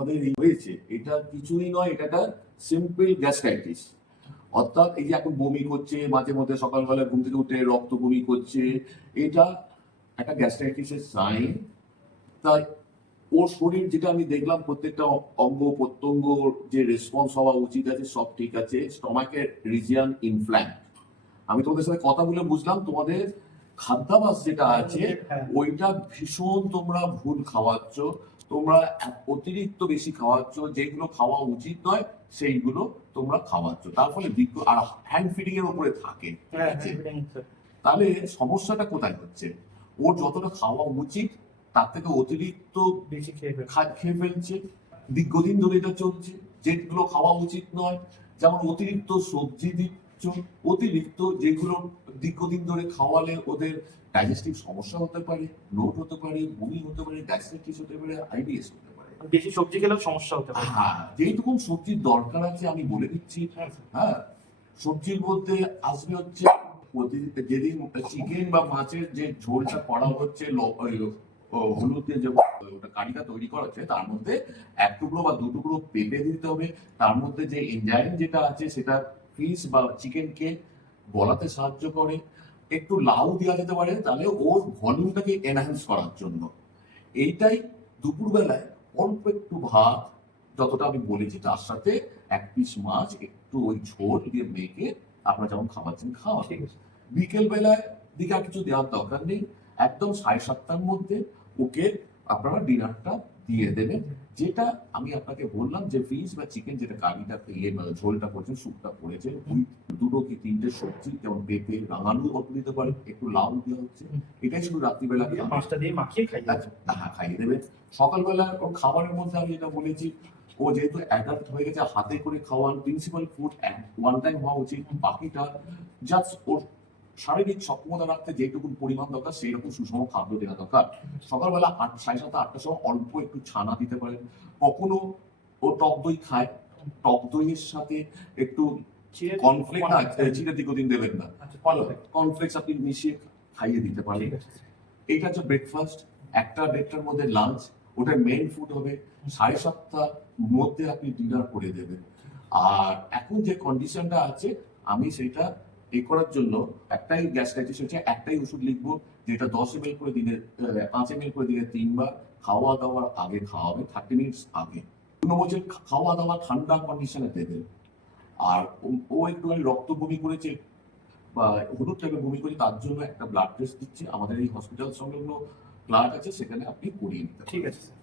তোমাদের এই হয়েছে, এটা কিছুই নয়, এটা সিম্পল গ্যাস্ট্রাইটিস অর্থাৎ এই যে এখন বমি করছে, মাঝে মধ্যে সকালবেলা ঘুম থেকে উঠে রক্ত বমি করছে, এটা একটা গ্যাস্ট্রাইটিসের সাইন তাই ওর শরীর যেটা আমি দেখলাম, প্রত্যেকটা অঙ্গ প্রত্যঙ্গ যে রেসপন্স হওয়া উচিত আছে, সব ঠিক আছে স্টমাকের রিজিয়ান ইনফ্ল্যাক্ট আমি তোমাদের সাথে কথা বলে বুঝলাম, তোমাদের খাদ্যাভাস যেটা আছে হ্যাঁ। ওইটা ভীষণ তোমরা ভুল খাওয়াচ্ছ তোমরা অতিরিক্ত বেশি খাওয়াচ্ছ যেগুলো খাওয়া উচিত নয় সেইগুলো তোমরা খাওয়াচ্ছ তার ফলে আর হ্যান্ড ফিডিং এর উপরে থাকে হ্যাঁ? হ্যাঁ, হ্যাঁ। তাহলে সমস্যাটা কোথায় হচ্ছে ওর যতটা খাওয়া উচিত তার থেকে অতিরিক্ত বেশি খেয়ে ফেলে। খেয়ে ফেলছে দীর্ঘদিন ধরে এটা চলছে যেগুলো খাওয়া উচিত নয় যেমন অতিরিক্ত সবজি অতিরিক্ত যেগুলো দীর্ঘদিন ধরে খাওয়ালে ওদের ডাইজেস্টিভ সমস্যা হতে পারে নোট হতে পারে বমি হতে পারে গ্যাস্ট্রাইটিস হতে পারে আইবিএস হতে পারে। বেশি সবজি খেলেও সমস্যা হতে পারে। হ্যাঁ যেইটুকু সবজির দরকার আছে আমি বলে দিচ্ছি। হ্যাঁ, হ্যাঁ সবজির মধ্যে আসবে হচ্ছে যেদিন চিকেন বা মাছের যে ঝোলটা করা হচ্ছে হলুদ যে ওটা কারিটা তৈরি করা হচ্ছে তার মধ্যে এক টুকরো বা দু টুকরো পেঁপে দিতে হবে। তার মধ্যে যে এনজাইম যেটা আছে সেটা ফিশ বা চিকেনকে গলাতে সাহায্য করে একটু লাউ দেওয়া যেতে পারে তাহলে ওর ভলিউমটাকে এনহ্যান্স করার জন্য। এইটাই দুপুরবেলায় অল্প একটু ভাত যতটা আমি বলেছি তার সাথে এক পিস মাছ একটু ওই ঝোল দিয়ে মেখে আপনারা যেমন খাওয়াচ্ছেন খাওয়া। ঠিক আছে। বিকেল বেলায় দিকে আর কিছু দেওয়ার দরকার নেই একদম সাড়ে সাতটার মধ্যে ওকে আপনারা ডিনারটা দিয়ে দেবেন যেটা আমি আপনাকে বললাম যে ফিশ বা চিকেন যেটা কারিটা ইয়ে মানে ঝোলটা করেছেন স্যুপটা করেছে দুটো কি তিনটে সবজি যেমন পেঁপে রাঙালু অল্প দিতে পারে একটু লাউ দেওয়া হচ্ছে। এটাই শুধু রাত্রিবেলা খাবেন। দিয়ে মাখিয়ে খাই আচ্ছা, হ্যাঁ খাইয়ে দেবে সকালবেলা ওর খাবারের মধ্যে আমি যেটা বলেছি ও যেহেতু অ্যাডাল্ট হয়ে গেছে হাতে করে খাওয়ান প্রিন্সিপাল ফুড ওয়ান টাইম হওয়া উচিত বাকিটা জাস্ট ওর শারীরিক সক্ষমতা রাখতে যেটুকু পরিমাণ দরকার সেই রকম সুষম খাদ্য দেওয়া দরকার। সকালবেলা আট সাড়ে সাতটা আটটার সময় অল্প একটু ছানা দিতে পারেন। কখনো ও টক দই খায়। টক দইয়ের সাথে একটু চিড়ে কর্নফ্লেক্স না চিড়ে দীর্ঘদিন দেবেন না। আচ্ছা কর্নফ্লেক্স। আপনি মিশিয়ে খাইয়ে দিতে পারেন। এইটা হচ্ছে ব্রেকফাস্ট একটা দেড়টার মধ্যে লাঞ্চ ওটা মেইন ফুড হবে সাড়ে সাতটার মধ্যে আপনি ডিনার করে দেবেন। আর এখন যে কন্ডিশনটা আছে আমি সেটা এই করার জন্য একটাই গ্যাস্ট্রাইটিস হচ্ছে, একটাই ওষুধ লিখব, যেটা দশ এম করে দিনে পাঁচ এম করে দিনে তিনবার খাওয়া দাওয়ার আগে খাওয়াবে থার্টি মিনিটস আগে। কোনো বলছে খাওয়া দাওয়া ঠান্ডা কন্ডিশনে দেবেন আর ও- একটুখানি রক্ত বমি করেছে, বা হলুদ টাইপের বমি করে তার জন্য একটা ব্লাড টেস্ট দিচ্ছে। আমাদের এই হসপিটাল সংলগ্ন ক্লার্ক আছে, সেখানে আপনি করিয়ে নিতে ঠিক আছে স্যার